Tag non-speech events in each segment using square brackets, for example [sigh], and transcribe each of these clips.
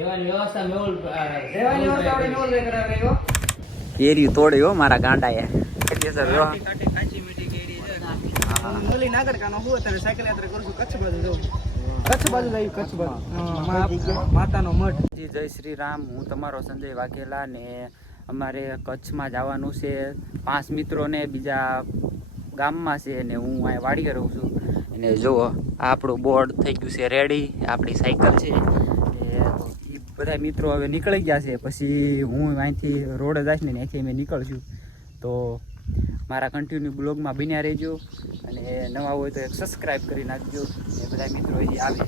રહેવાની વ્યવસ્થા મેહુલ રહેવાની વ્યવસ્થા આપણે મેહુલ મેહુલભાઈ કરાવે રહ્યો. કેરી તોડી હો મારા ગાંડાએ. એટલે સર જો કાટી કાટી કાચી મીઠી કેરી છે. હું. નાગરકાનો હું અત્યારે સાયકલ યાત્રા કરું છું કચ્છ બાજુ જઉં. કચ્છ બાજુ જઈ કચ્છ બાજુ. માતાનો મઠ જય શ્રી રામ. હું તમારો સંજય વાઘેલા ને અમારે કચ્છમાં જવાનું છે. પાંચ મિત્રોને બીજા ગામમાં છે ને હું અહીંયા વાડીએ રહું છું. અને જુઓ આપણું બોર્ડ થઈ ગયું છે રેડી આપણી સાયકલ છે. બધા મિત્રો હવે નીકળી ગયા છે. પછી હું અહીંથી રોડ જઈશ ને અહીંથી અમે નીકળશું. તો મારા કન્ટિન્યુ બ્લોગમાં બન્યા રહેજો અને નવા હોય તો એક સબસ્ક્રાઈબ કરી નાખજો. એ બધા મિત્રો હજી આવે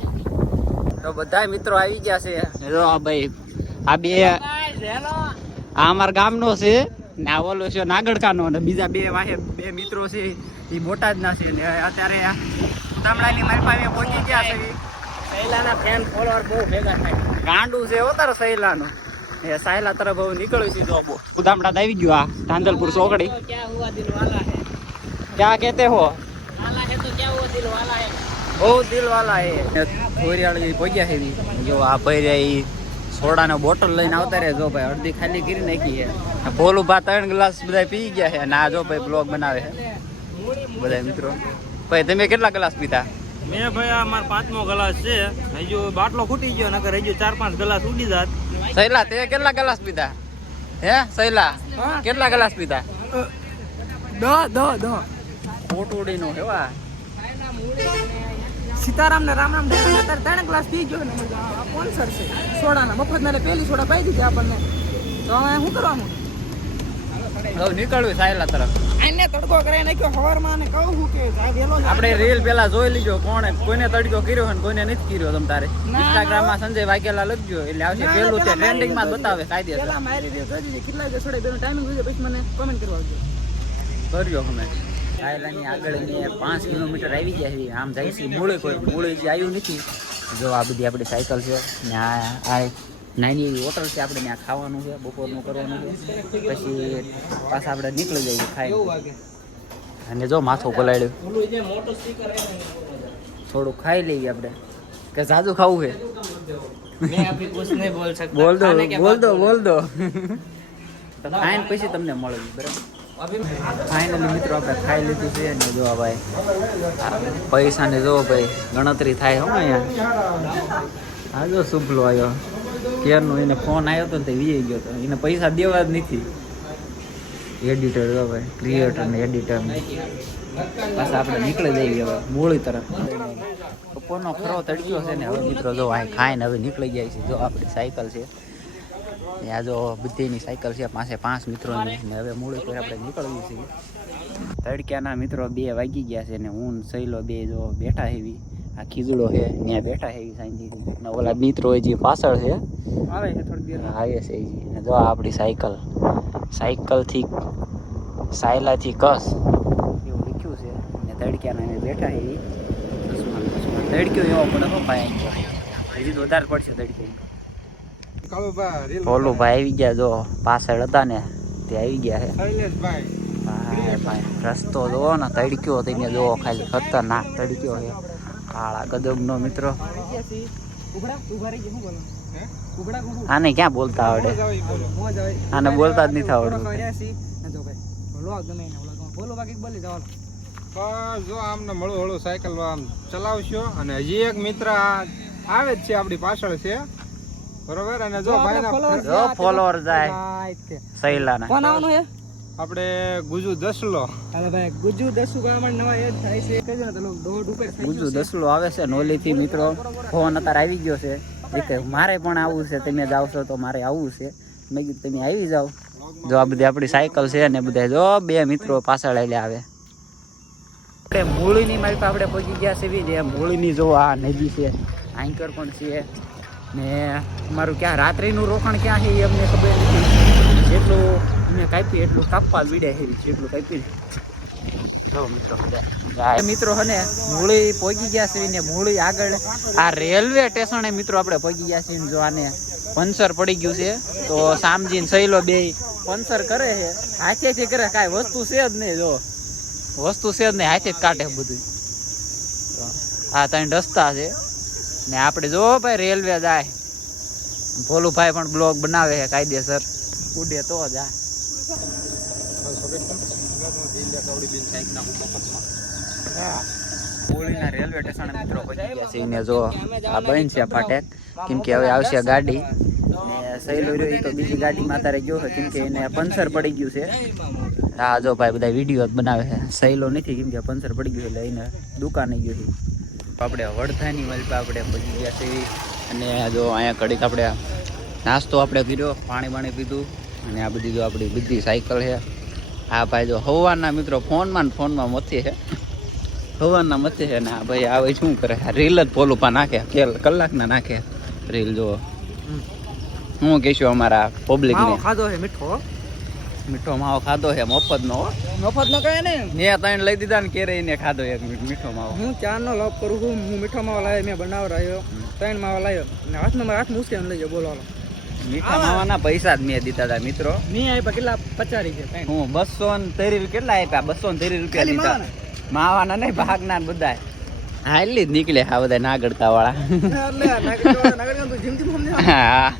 તો બધા મિત્રો આવી ગયા છે. હેલો આ ભાઈ. આ બે આ અમારા ગામનો છે ને આ ઓલો છે નાગડકાનો અને બીજા બે વાહે બે મિત્રો છે, એ બોટાદના છે ને અત્યારે ગામડાની મારી પાસે પહોંચી ગયા છે. પહેલાના ફેન ફોલોઅર બહુ ભેગા થાય. ગાંડું છે ઉતાર સહેલાનું એ સાયલા તરફ હવે નીકળ્યું છે જો ઉતામડા આવી ગયું આ ધાંધલપુર ચોકડી ક્યાં હુઆ દિલ વાલા હે? ક્યાં કહેતે હો? વાલા હે તો ક્યાં હુઆ દિલ વાલા હે? બહુ દિલ વાલા થોરિયાળી પહોંચ્યા છે. જો આ ભાઈ રહ્યા સોડાનો બોટલ લઈને આવતા રહે જો ભાઈ અડધી ખાલી કરી નાખી છે ભોલું ભા ત્રણ ગ્લાસ બધા પી ગયા છે અને આ જો ભાઈ બ્લોગ બનાવે છે બધા મિત્રો. ભાઈ તમે કેટલા ગ્લાસ પીતા મેં ભાઈ આ મારો પાંચમો ગ્લાસ છે. હજુ બાટલો ખૂટી ગયો નકર હજુ ચાર પાંચ ગ્લાસ ઉડી જાત. સૈલા તે કેટલા ગ્લાસ પીધા? હે સૈલા. કેટલા ગ્લાસ પીધા? દ દ દ પોટુડી નો હેવા સીતારામ ને રામ રામ અત્યારે ત્રણ ગ્લાસ પી ગયો ને સ્પોન્સર છે. સોડાના મફત ને પહેલી સોડા પાઈ દીધી આપણને. તો હવે શું કરવાનું હવે નીકળવું સાયલા તરફ. એને તડકો કરાવી નાખ્યો હવારમાં અને કહું હું કે વેલો આપણે રીલ પેલા જોઈ લીજો કોણે કોઈને તડકો કર્યો હોય ને કોઈને નથી કર્યો તમ તારે. ઇન્સ્ટાગ્રામમાં સંજય વાઘેલા લખજો એટલે આવશે પેલું તે ટ્રેન્ડિંગમાં બતાવે કાયદેસર પેલા મારી રીલ જોજી કેટલા વાગે છોડે બેનો ટાઈમિંગ જોઈ પછી મને કમેન્ટ કરવા આવજો. કરજો અમે. સાયલાની આગળ ને પાંચ કિલોમીટર આવી ગયા છે. આમ જાય છે મૂળે કોઈ મૂળે જે આવ્યું નથી. જો આ બધી આપણી સાયકલ છે ને આ આ નાની એવી હોટલ છે આપણે ત્યાં ખાવાનું છે બપોરનું કરવાનું છે. પછી પાછા આપણે નીકળી જઈએ ખાઈ અને જો માથું પલાળ્યું. થોડું ખાઈ લઈએ આપણે. કે જાજુ ખાવું છે? બોલ દો બોલ દો બોલ દો. ખાઈને પછી તમને મળે બરાબર? ફાઇનલી મિત્રો આપણે ખાઈ લીધું છે ને જો ભાઈ પૈસા ને જો ભાઈ ગણતરી થાય હો અહીંયા. આજો જો શુભલો આવ્યો. ક્યારનો એને ફોન આવ્યો હતો ને તે વીઈ ગયો હતો એને પૈસા દેવા જ નથી. એડિટર જો ભાઈ ક્રિએટર ને એડિટર પાછા આપણે નીકળી જઈએ હવે, મૂળી તરફ. બપોરનો ખરો તડક્યો છે ને. હવે મિત્રો જો અહીં ખાઈને હવે નીકળી જાય છે. જો આપણી સાયકલ છે. ત્યાં જો બધીની સાયકલ છે, પાસે પાંચ મિત્રોની ને હવે મૂળે પર આપણે નીકળવી છીએ. તડક્યાના મિત્રો બે વાગી ગયા છે ને. હું સહેલો બે જો બેઠા હેવી આ ખીજડો છે ત્યાં બેઠા છે સાંજથી ને ઓલા મિત્રો જે પાછળ છે આવે છે થોડી દેર. આવે છે હજી જો આપણી સાયકલ. સાયકલથી સાયલાથી કસ. એવું લખ્યું છે. ને તડક્યાના એને બેઠા દસમાં તડક્યો એવો પડે હો પાય હજી તો વધારે પડશે તડક્યો ઓલું ભાઈ આવી ગયા જો પાછળ હતા ને તે આવી ગયા છે. ભાઈ ભાઈ રસ્તો જોવો ને તડક્યો તેને જોવો ખાલી ખતરનાક તડક્યો છે. કાળા ગદબનો મિત્રો. આને ક્યાં બોલતા આવડે? આને બોલતા જ નથી આવડતું છી જો બોલો બાકી બોલી જવાનું. આમને મળો હળો સાયકલ આમ ચલાવશો અને હજી એક મિત્ર આવે જ છે આપણી પાછળ છે. બરોબર? અને જો ભાઈ ફોલોવર જાય. સહેલાના કોણ આવવાનું હે આપણે ગુજુ દસલો. અરે ભાઈ ગુજુ દસુ ગામણ નવા એ થાય છે. કહેજો ને તો લોકો દોઢ ઉપર થઈ બીજું દસલું આવે છે નોલીથી મિત્રો. ફોન અત્યારે આવી ગયો છે. એટલે મારે પણ આવવું છે. તમે જાવ છો તો મારે આવવું છે. મેં કીધું તમે આવી જાઓ. જો આ બધી આપણી સાયકલ છે ને બધા જો બે મિત્રો પાછળ એટલે આવે. આપણે મૂળીની મારી આપણે પહોંચી ગયા છે જે મૂળીની જો આ નદી છે આંકર પણ છે. ને અમારું ક્યાં રાત્રિનું રોકાણ ક્યાં છે એ અમને ખબર નથી. જેટલું અમે કાપી એટલું કાપવા બીડે છે જેટલું કાપી જો મિત્રો મિત્રો હને મૂળી પહોંચી ગયા છે ને મૂળી આગળ આ રેલવે સ્ટેશને મિત્રો આપણે પહોંચી ગયા છીએ જો આને પંચર પડી ગયું છે તો સામજીને સહેલો બે પંચર કરે છે. હાથેથી કરે કાંઈ વસ્તુ છે જ નહીં જો. વસ્તુ છે જ નહીં હાથે જ કાઢે બધું. આ ત્રણ રસ્તા છે. ને આપણે જો ભાઈ રેલવે જાય. ભોલુભાઈ પણ બ્લોગ બનાવે છે કાયદેસર. ઉડે તો જ આ. ફાટેક કેમ હવે આવશે ગાડી. સહેલો રહ્યો તો બીજી ગાડીમાં અત્યારે ગયો છે. કેમ એને પંચર પડી ગયું છે. હા, જો ભાઈ બધા વીડિયો બનાવે છે. સહેલો નથી, કેમ કે પંચર પડી ગયું એટલે એને દુકાને ગયું છે. આપણે વડથાની મલપા આપણે પહોંચી ગયા છે. અને જો અહીંયા કડીક આપણે નાસ્તો આપણે કર્યો, પાણી પાણી પીધું. અને આ બધી જો આપણી બધી સાયકલ છે. આ ભાઈ જો હવાના મિત્રો ફોનમાં ને ફોનમાં મથી છે. હવાના મથે છે ને આ ભાઈ આવે શું કરે? રીલ જ પોલું પા નાખે કેલ કલાકના નાખે રીલ જો. હું કહીશું અમારા પબ્લિક ને. ખાધો છે મીઠો? મીઠો માવો ખાધો છે મફત નો મફત નો કહે ને મેં ત્રણ લઈ દીધા ને કેરે એને ખાધો એક મીઠો માવો. હું ચારનો લોક કરું છું હું મીઠો માવો લાવ્યો મેં બનાવરાયો ત્રણ માવો લાવ્યો. ને હાથમાં મારા હાથ મુશ્કેલ લઈ જાઓ બોલો મીઠા માવાના પૈસા જ મેં દીધા હતા મિત્રો. મેં આપ્યા કેટલા? છે ત્રણ. હું બસો ને તેરી કેટલા આપ્યા? બસો ને તેરી રૂપિયા દીધા. માવાના? નહીં ભાગના બધા. હા એટલી જ નીકળે આ બધા નાગડકા વાળા. હા.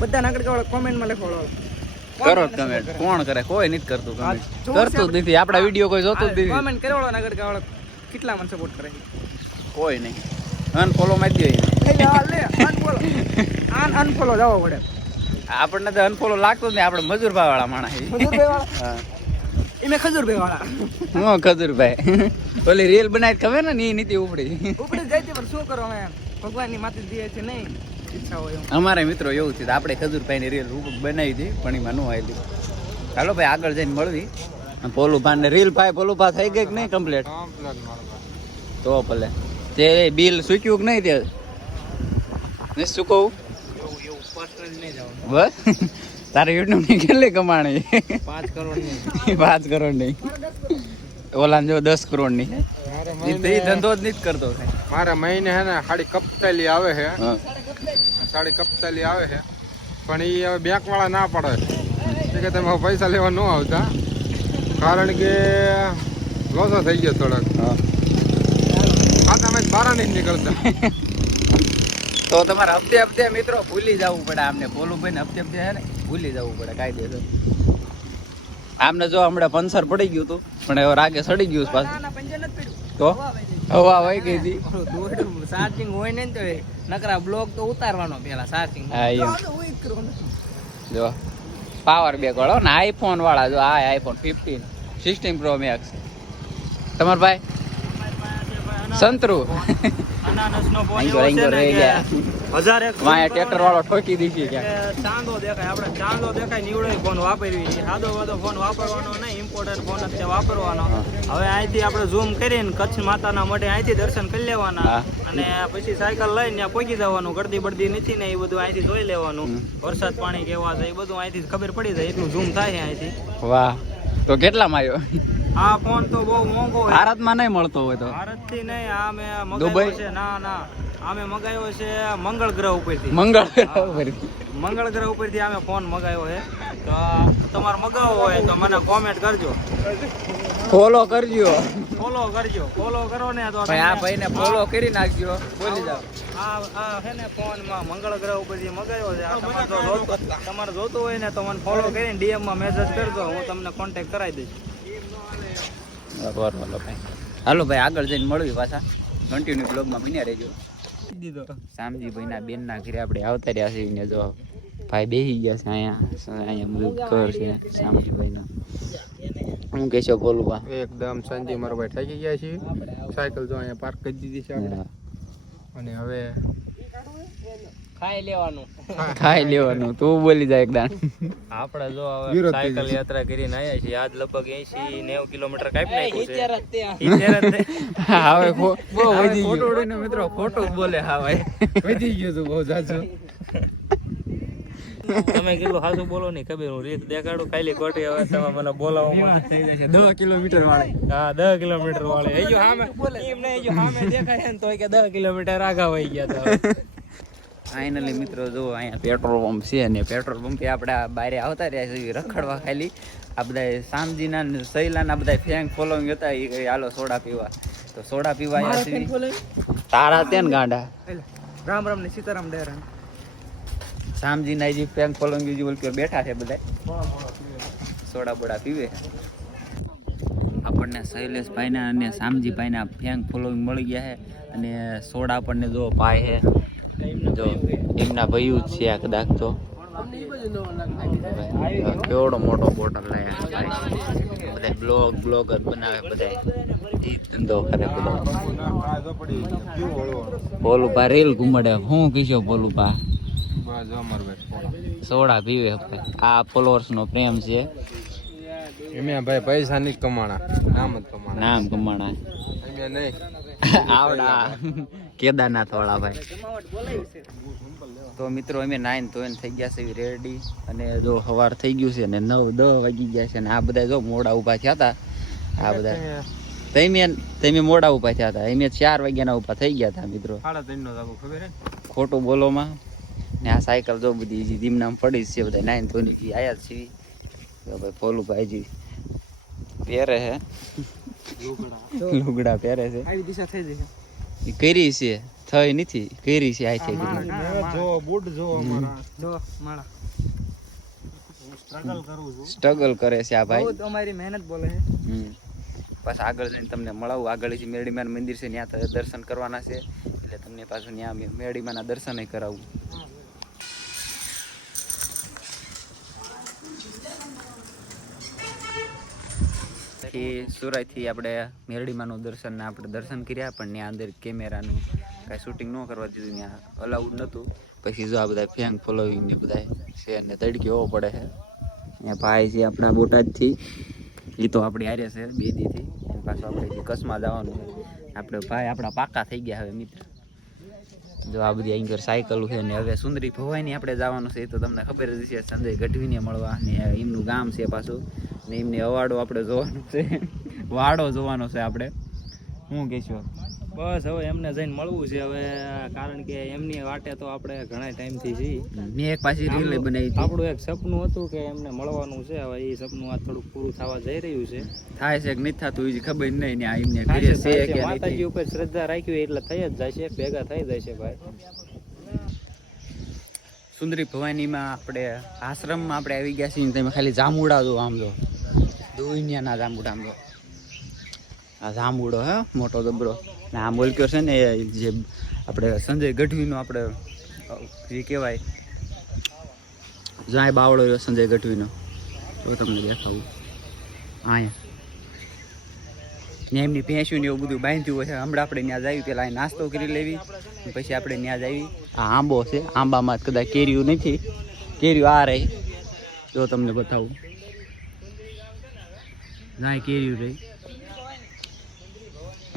બધા નાગરિકવાળા કોમેન્ટમાં લખો હાલો. કરો કમેન્ટ કોણ કરે? કોઈ નથી કરતું હા, કરતું જ નથી. આપડા વીડિયો કોઈ જોતું જ નથી. કોમેન્ટ વાળો નાગરિકવાળા કેટલા મને સપોર્ટ કરે? કોઈ નહીં. અનફોલો માં દો અનફોલો યાર, લે, unfollow. આન unfollow [laughs] જવો પડે. આપણને તો અનફોલો લાગતું જ નહીં આપણે મજૂર ભાવ વાળા માણસ છીએ. ખજૂરભાઈ વાળા? હા. ખજૂરભાઈ વાળા. હું ખજૂરભાઈ ઓલી રીલ બનાવી ખબર ને ની નીતિ ઉપડી ઉપડી જાય પણ શું કરો હવે? ભગવાનની માથે દે છે નહીં ઈચ્છા હોય એમ. અમારે મિત્રો એવું થયું આપણે ખજૂરભાઈની રીલ બનાવી હતી પણ એમાં નું આવેલી ચાલો ભાઈ આગળ જઈને મળવી અને ને રીલ ભાઈ પોલુભા થઈ ગઈ કે નહીં કમ્પ્લીટ તો ભલે તે બિલ સૂક્યું કે નહીં તે નહીં ચૂકવવું બસ? તારે યુટ્યુબની કેટલી કમાણી? પાંચ કરોડની પાંચ કરોડની ઓલા જો દસ કરોડની એ ધંધો જ નહીં કરતો મારે મહિને હે ને સાડી કપતાલી આવે છે. સાડી કપતાલી આવે છે. પણ એ હવે બેંક વાળા ના પડે એ કે તમે પૈસા લેવા ન આવતા. કારણ કે લોસો થઈ ગયો થોડોક. હા. ખાતામાં બારા નહીં નીકળતા. તો તમારે હપ્તે હપ્તે મિત્રો ભૂલી જવું પડે આમને. પોલું ભાઈ હપ્તે હપ્તે છે ને ભૂલી જવું પડે કાયદેસર આમને જો હમણાં પંચર પડી ગયું હતું પણ હવે રાગે સડી ગયું પાછું. તો? હવા વહી ગઈ. હતી. ચાર્જિંગ હોય ને તો નકરા બ્લોક તો ઉતારવાનો પેલા ચાર્જિંગ હા. જો. પાવર બેક વાળો ને આઈફોન વાળા જો આ iPhone fifteen sixteen pro max તમાર ભાઈ? સંતરુ. અનાનસનો ફોન એવો છે ને કે હજાર એક વાંહે ટ્રેક્ટર વાળો ઠોકી દીધી કે ચાંદો દેખાય આપણે ચાંદો દેખાય નીવડો ફોન વાપરવી સાદો વાદો ફોન વાપરવાનો નહીં ઇમ્પોર્ટન્ટ ફોન જ છે વાપરવાનો. હવે અહીંથી આપણે ઝૂમ કરીને કચ્છ માતાના મઢે અહીંથી દર્શન કરી લેવાના. અને પછી સાયકલ લઈને ત્યાં પહોંચી જવાનું. ગળદી બળદી નથી ને એ બધું અહીંથી જોઈ લેવાનું. વરસાદ પાણી કેવા છે એ બધું અહીંથી ખબર પડી જાય. એટલું ઝૂમ થાય અહીંથી. વાહ. તો કેટલામાં આવ્યો આ ફોન તો બહુ મોંઘો હોય ભારતમાં નહીં મળતો હોય તો. ભારતથી નહીં આ મે? મગાવ્યો છે ના ના. આ મેં મગાવ્યો છે મંગળ ગ્રહ ઉપરથી. મંગળ મંગળ ગ્રહ ઉપરથી અમે ફોન મગાવ્યો છે. તો તમારે મગાવવો હોય તો મને કોમેન્ટ કરજો. ફોલો કરજો. ફોલો કરજો. ફોલો કરો ને તો ભાઈ આ ભાઈને ફોલો કરી નાખજો. બોલી જાવ આ આ હે ને ફોનમાં મંગળ ગ્રહ ઉપરથી મગાવ્યો છે. આ તમારે જોતું- હોય ને તો મને ફોલો કરીને ડીએમમાં મેસેજ કરજો. હું તમને કોન્ટેક્ટ કરાવી દઈશ. બરોબર ભાઈ. હાલો ભાઈ આગળ જઈને મળવી પાછા. કન્ટિન્યુ બ્લોગમાં બન્યા રહેજો. દીધો શામજીભાઈના બેનના ઘરે આપણે આવતા રહ્યા છીએ ને જો ભાઈ બેસી ગયા છે અહીંયા. અહીંયા બધું ઘર છે શામજીભાઈનું હું કહેશો બોલું બા? એકદમ સંજય મારો ભાઈ ઠાકી ગયા છીએ. સાયકલ જો અહીંયા પાર્ક કરી દીધી છે અને હવે ખાઈ લેવાનું. ખાઈ લેવાનું. તું બોલી જાય એકદમ આપણે જો હવે સાયકલ યાત્રા કરીને આવ્યા છીએ. આજ લગભગ 80 90 કિલોમીટર કાપી નાખ્યું છે. ઈત્યાર જ હવે બહુ વધી ગયું. ખોટું મિત્રો ખોટું બોલે હા ભાઈ. વધી ગયો તું બહુ જાજુ. તમે કેટલું હાસુ બોલો નહીં ખબર હું રીત દેખાડું. ખાલી ખોટી હવે તમે મને બોલાવો મને થઈ જશે. દસ કિલોમીટર વાળી. હા દસ કિલોમીટર વાળી. હજુ સામે એમ નહીં હજુ સામે દેખાય ને તોય કે દસ કિલોમીટર આગા વહી ગયા હતા ફાઇનલી મિત્રો જો અહીંયા પેટ્રોલ પંપ છે અને પેટ્રોલ પંપે આપણે બારે આવતા રહ્યા છીએ રખડવા ખાલી. આ બધા શામજીના ને સૈલાના બધા ફેંગ ફોલોઈંગ હતા એ હાલો સોડા પીવા. તો સોડા પીવા આવ્યા છીએ તારા તેન ગાંડા. રામ રામ ને સીતારામ ડેરા શામજીના જે ફેંગ પલંગી જે ઓલકી બેઠા છે બધા સોડા બોડા પીવે. આપણને શૈલેષભાઈના અને શામજીભાઈના ફેંગ ફોલોઈંગ મળી ગયા છે. અને સોડા આપણને જો પાય છે. જો એમના ભયું જ છે આ કદાચ તો. કેવડો મોટો બોટલ લાયા ભાઈ. બધા બ્લોગ બ્લોગર બનાવે બધા ઈ ધંધો કરે બધા. રેલ ઘુમડે. હું કીશો ભાઈ સોડા પીવે. આ ફોલોઅર્સ નો પ્રેમ છે. એમે ભાઈ પૈસા કમાણા. નામ જ કમાણા. નામ કમાણા. એમે નહીં. [laughs] આવડા. [laughs] કેદારનાથ વાળા ભાઈ. તો મિત્રો અમે નાઈન તો થઈ ગયા છે રેડી અને જો સવાર થઈ ગયું છે ને નવ દસ વાગી ગયા છે અને આ બધા જો મોડા ઊભા થયા હતા. આ બધા. તમે તમે મોડા ઊભા થયા હતા. અમે ચાર વાગ્યાના ઊભા થઈ ગયા હતા મિત્રો. નો હે? ખોટું બોલોમાં. ને આ સાયકલ જો બધી ધીમનામ પડી જ છે બધા નાઈન ધોની ની આયા છે છીએ. ભાઈ ફોલુભાઈ જી પહેરે છે લુગડા પહેરે છે. આવી દિશા થઈ જશે. ઈ કરી છે. થઈ નથી. કરી છે આ થઈ. જો બુટ જો અમારા. જો માળા. સ્ટ્રગલ કરે છે. આ ભાઈ. બહુ તમારી મહેનત બોલે છે. બસ આગળ જઈને તમને મળાવું. આગળ જે મેરડીમાન મંદિર છે ત્યાં દર્શન કરવાના છે. એટલે તમને પાછું ત્યાં મેરડીમાના દર્શન કરાવું. થી સુરતથી આપણે મેરડીમાનું દર્શન આપણે દર્શન કર્યા, પણ ત્યાં અંદર કેમેરાનું કાંઈ શૂટિંગ ન કરવા દીધું, ત્યાં અલાઉડ નહોતું. પછી જો આ બધા ફેંગ ફોલોઈંગ ને બધા છે અને તડકી હોવો પડે છે. અહીંયા ભાઈ છે આપણા બોટાદથી એ તો આપણી હારે છે બે દીથી પાછું આપણે કચ્છમાં જવાનું છે. આપણે ભાઈ આપણા પાકા થઈ ગયા હવે મિત્ર. જો આ બધી અહીં સાયકલ છે ને હવે સુંદરી ભવાઈની આપણે જવાનું છે, એ તો તમને ખબર જ છે સંજય ગઢવીને મળવા ને એમનું ગામ છે પાછું. ને એમને અવાડો આપણે જોવાનો છે. વાડો જોવાનો છે આપણે. હું કહેશો બસ હવે એમને જઈને મળવું છે હવે કારણ કે એમની વાટે તો આપણે ઘણા ટાઈમથી છીએ. મેં એક પાછી રીલ બનાવી હતી. આપણું એક સપનું હતું કે એમને મળવાનું છે હવે એ સપનું આ થોડુંક પૂરું થવા જઈ રહ્યું છે. થાય છે કે નથી થતું એ ખબર નહીં ને આ એમને કરીએ છે. કે માતાજી ઉપર શ્રદ્ધા રાખી એટલે થઈ જ જાય છે ભેગા થઈ જાય છે ભાઈ. સુંદરી ભવાનીમાં આપણે આશ્રમમાં આપણે આવી ગયા છીએ તમે ખાલી જામુડા જો આમ જો. દુનિયાના જાંબુડા આંબો આ જાંબુડો હે, મોટો જબરો. ને આ મોલક્યો છે ને એ જે આપણે સંજય ગઢવીનો આપણે એ કહેવાય. જાય બાવળો રહ્યો સંજય ગઢવીનો. તો તમને દેખાવું. અહીંયા એમની ભેંસ્યું ને એવું બધું બાંધ્યું હોય હમણાં આપણે ત્યાં જાવી પેલા નાસ્તો કરી લેવી. પછી આપણે ત્યાં જાવી આ આંબો છે. આંબામાં કદાચ કેરીયું નથી. કેરીયું આ રહી. જો તમને બતાવું. ના કેર્યું રહી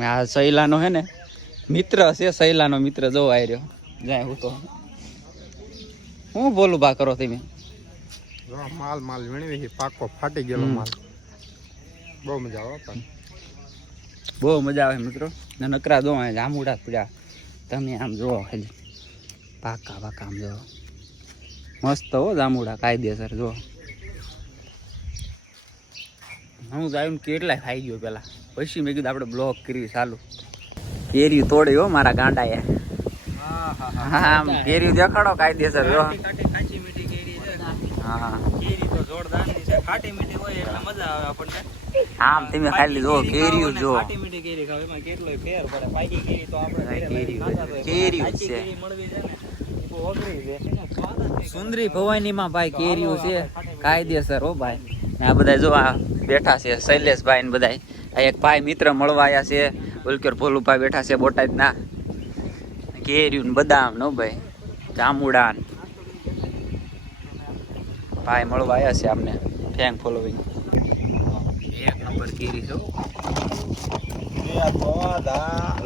આ સૈલાનો હે ને મિત્ર છે સૈલાનો મિત્ર જો આવી રહ્યો જાય હું તો. હું બોલું બા કરો તમે? જો માલ માલ વીણવી છે પાકો ફાટી ગયેલો માલ. બહુ મજા આવે પણ બહુ મજા આવે મિત્રો. ને નકરા દો અહીંયા જામુડા પડ્યા. તમે આમ જુઓ ખાલી પાકા પાકા આમ જોવો મસ્ત હો જામુડા કાયદેસર જો હું જાયું કેટલાય ખાઈ ગયો પેલા. પછી મેં કીધું આપણે બ્લોક કરી ચાલુ. કેરી તોડી હો મારા ગાંડાએ. હા કેરી દેખાડો કાયદેસર જો મીઠી કેરી છે. હા. કેરી તો જોરદારની છે ખાટી મીઠી હોય એટલે મજા આવે આપણને. આમ તમે ખાલી જો કેરીયું જો. ખાટી મીઠી કેરી ખાવ એમાં કેટલોય ફેર પડે. પાકી કેરી તો આપણે હા, કેરી ખાતા જ હોય. કેરીયું કાચી છે. કેરી મળવી છે ને એ બહુ અઘરી છે. સ્વાદ જ નહીં. સુંદરી ભવાનીમાં ભાઈ કેરીઓ છે. કાયદેસર હો ભાઈ. આ બધા જો આ બેઠા છે, શૈલેષભાઈ ને બધા આ એક ભાઈ મિત્ર મળવા આવ્યા છે, ઉલકર ભોલુભાઈ બેઠા છે બોટાદના. કેરીયું બદામ નો ભાઈ જામુડા ભાઈ મળવા આવ્યા છે આમને, ફેંગ ફોલોવિંગ એક નંબર કેરી છો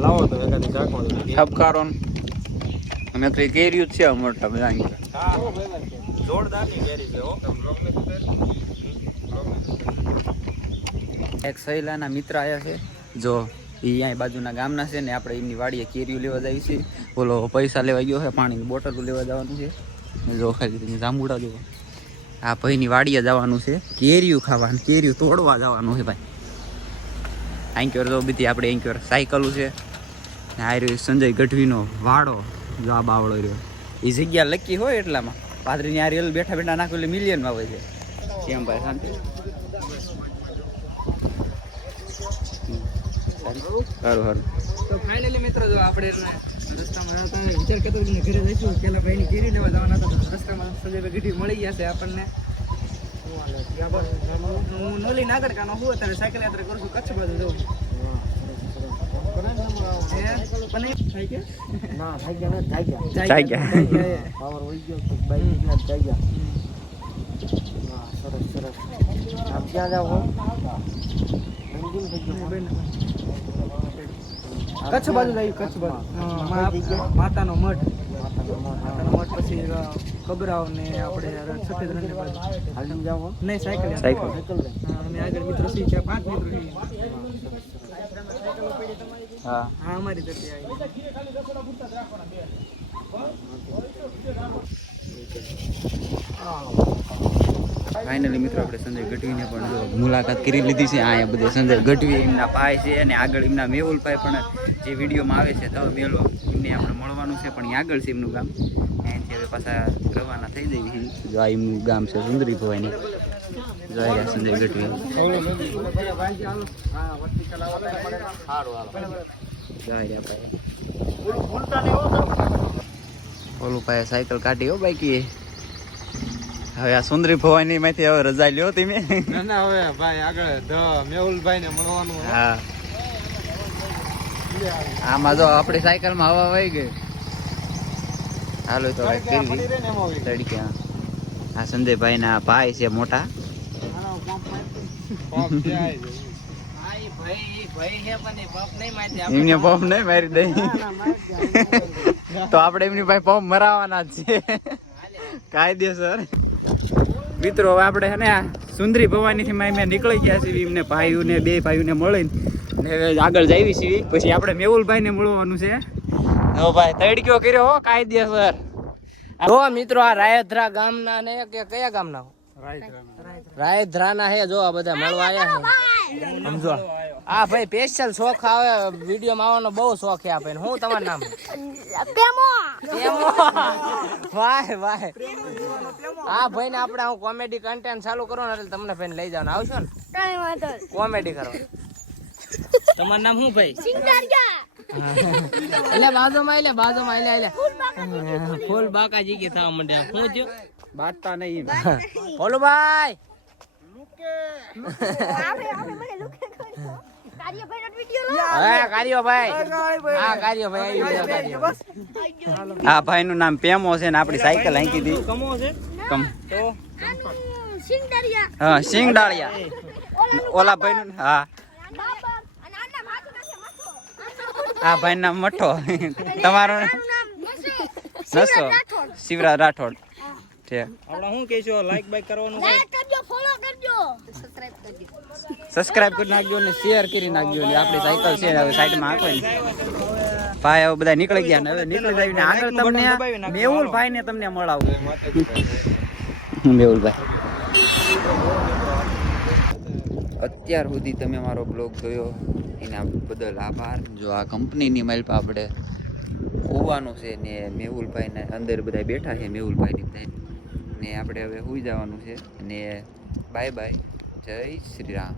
લાવો તો એકાદી છે મોટા બધા કેરી છે એક સહેલાના મિત્ર આવ્યા છે. જો એ અહીંયા બાજુના ગામના છે ને આપણે એમની વાડીએ કેરીઓ લેવા જઈએ છીએ. બોલો પૈસા લેવા ગયો છે, પાણીની બોટલ લેવા જવાનું છે. જો ખાલી જાંબુડા જો આ ભાઈની વાડીએ જવાનું છે. કેરીયું ખાવાનું કેરીયું તોડવા જવાનું છે ભાઈ. આંક્યોર તો બધી આપણે આંક્યોર સાયકલું છે. આ રહ્યો સંજય ગઢવીનો વાડો. જો આ બાવળો રહ્યો. એ જગ્યા લકી હોય એટલામાં. પાદરીની આ રેલ બેઠા બેઠા નાખેલી મિલિયનમાં હોય છે. કેમ ભાઈ, શાંતિ? સારું. સારું તો ફાઇનલી મિત્રો જો આપણે રસ્તામાં હતા વિચાર કરતો ને ઘરે જઈશું પેલા ભાઈની લેવા જવાના હતા તો રસ્તામાં સંજયભાઈ ગીઠી મળી ગયા છે આપણને. હું નોલી નાગરકાનો હું અત્યારે સાયકલ યાત્રા કરું છું કચ્છ બાજુ જઉં હે? પણ એ- થાય કે? કચ્છ બાજુ જાય કચ્છ બાજુ. માતાનો મઠ. માતાનો મઠ પછી ને આપણે સફેદ બાજુ નહીં સાયકલ સાયકલ. અને આગળ મિત્રો સી છે પાંચ મિત્રો છે હા. હા અમારી તરફથી આવી. ફાઇનલી મિત્રો, આપણે સંજય ગઢવીને પણ મુલાકાત કરી લીધી છે. અહીંયા બધે સંજય ગઢવી એમના ભાઈ છે અને આગળ એમના મેહુલભાઈ પણ જે વિડીયોમાં આવે છે, તો મેલો એમને આપણે મળવાનું છે, પણ આગળ છે એમનું ગામ. અહીંથી હવે પાછા રવાના થઈ જઈએ. જો આ એમનું ગામ છે સુંદરી ભવાની જો સંજય ગઢવી. જો આ રહ્યા ભાઈ. ઓલું ભાઈ સાયકલ કાઢી હો બાકી. હવે આ સુંદરી ભવાની માંથી હવે રજા લ્યો તમે. ના ના હવે ભાઈ આગળ ધ મેહુલભાઈ ને મળવાનું હા. આમાં જો આપણી સાયકલમાં હવા વહી ગઈ. હાલો તો હોય. તડકે હા. આ સંજયભાઈ ના ભાઈ છે મોટા એમને પંપ નહીં મારી દઈ તો આપણે એમની પાસે પંપ મરાવવાના જ છે. કાયદેસર. મિત્રો હવે આપણે છે ને સુંદરી ભવાની થી મેં નીકળી ગયા છીએ. એમને ભાઈઓને બે ભાઈઓને મળીને. ને મળીને આગળ જઈએ છીએ. પછી આપણે મેહુલભાઈ ને મળવાનું છે. હો ભાઈ તડક્યો કર્યો હો કાયદેસર. જો મિત્રો આ રાયધ્રા ગામના ને કે કયા ગામના રાયધ્રાના. હે જો આ બધા મળવા આવ્યા છે. સમજો. આ ભાઈ સ્પેશિયલ શોખ આવે. વીડિયો માં આવવાનો બહુ શોખ છે આપણે ભાઈ હું તમારું નામ? પ્રેમો. વાહ વાહ આ ભાઈ ને આપણે હું કોમેડી કન્ટેન્ટ ચાલુ કરો ને એટલે તમને ભાઈ લઈ જવાનું. આવશો ને? કોમેડી કરો. તમારું નામ શું ભાઈ? એટલે બાજુમાં એટલે બાજુમાં એટલે એટલે ફૂલ બાકાજી કે થવા માંડ્યા હું થયું બાટતા નહીં બોલું ભાઈ. હા ભાઈ હા કાર્યો ભાઈ આવી ગયો કાર્યો આ ભાઈ નું નામ પેમો છે ને આપડી સાયકલ આંકી હતી કમો છે કમ. હા સિંગ ડાળિયા ઓલા ભાઈ નું હા આ ભાઈ નામ મઠો. તમારું નસો. શિવરાજ રાઠોડ. છે. આપણે શું કહીશું? લાઈક બાઈક કરવાનું હોય સબસ્ક્રાઇબ કરી નાખજો ને શેર કરી નાખજો. ને આપણી સાયકલ છે હવે સાઈડમાં આપો ને ભાઈ હવે બધા નીકળી ગયા ને હવે નીકળી જાય ને આગળ તમને મેહુલ ભાઈ ને તમને મળાવું. મેહુલભાઈ અત્યાર સુધી તમે મારો બ્લોગ જોયો. એના બદલ આભાર. જો આ કંપનીની માઇલ પર આપણે હોવાનું છે ને મેહુલભાઈને અંદર બધા બેઠા છે મેહુલભાઈ ની ને આપણે હવે સુઈ જવાનું છે. અને બાય બાય. જય શ્રી રામ.